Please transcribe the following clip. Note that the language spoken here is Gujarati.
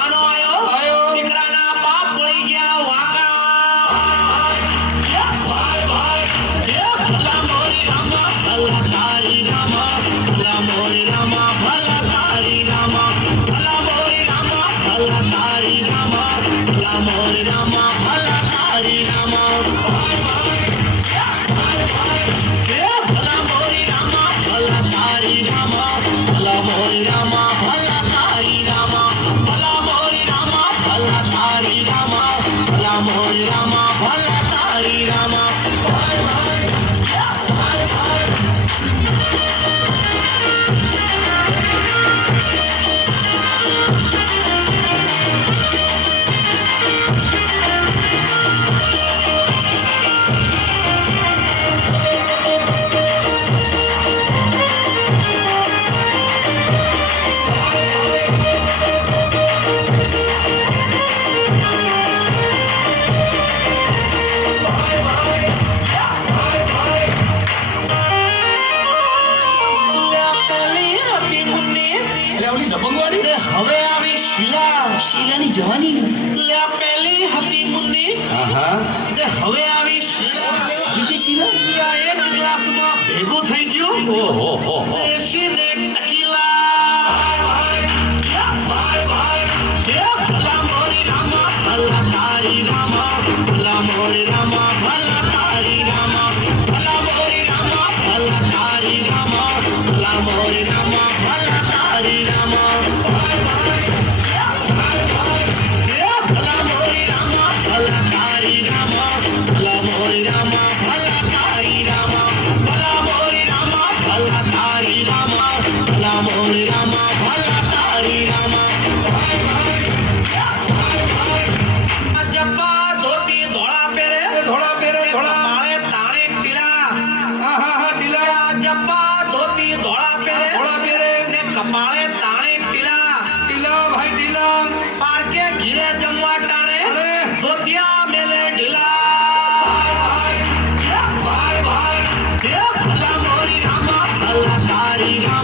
જમાનો આયો આયો. દીકરાના બાપ પડી ગયા વાકા ભાઈ ભાઈ એ ભલા મોરી રામા ભલા તારી રામા ભલા મોરી રામા ભલા તારી રામા ભલા મોરી રામા ભલા તારી રામા ભલા મોરી રામા ભલા તારી રામા ભાઈ ભાઈ એ ભલા મોરી રામા ભલા તારી રામા ભલા મોરી રામા ભલા તારી રામા ભલા મોરી રામા ભલા તારી રામા ભલા મોરી રામા ભલા તારી રામા ભાઈ ભાઈ ભાઈ ભાઈ પેલી હતી મુન્ની એટલે ઓલી દબંગવાળી ને હવે આવી શીલા શીલાની જવાની લે પેલી હતી મુન્ની હા ને હવે આવી શીલા બીજી શીલા આ એક ગ્લાસમાં ભેગું થઈ ગયું ઓહો હો હો દેશી ને ટકીલા ભાઈ ભાઈ એ ભલા મોરી રામા ભલા તારી રામા ભલા મોરી રામા ભલા તારી રામા ભલા મોરી રામા ભલા તારી રામા ભલા મોરી રામા ભલા તારી રામા ભાઈ ભાઈ એ ભલા મોરી રામા ભલા તારી રામા ભલા મોરી રામા ભલા તારી રામા ભલા મોરી રામા ભલા તારી રામા ભલા મોરી રામા ભલા તારી રામા ભાઈ ભાઈ આ જપ્પા ધોતી ધોળા પહેરે ધોળા પહેરે ધોળા માળે તાણે પીળા હા હા હા ઢીલા આ જપ્પા ધોતી ધોળા પહેરે ધોળા પહેરે ને કપાળે તાણે પીળા ઢીલા ભાઈ ઢીલા પાર્કે ઘીરે જમવા ટાણે અરે. ધોતિયા મેલે ઢીલા ભાઈ ભાઈ એ ભલા મોરી રામા ભલા તારી રામા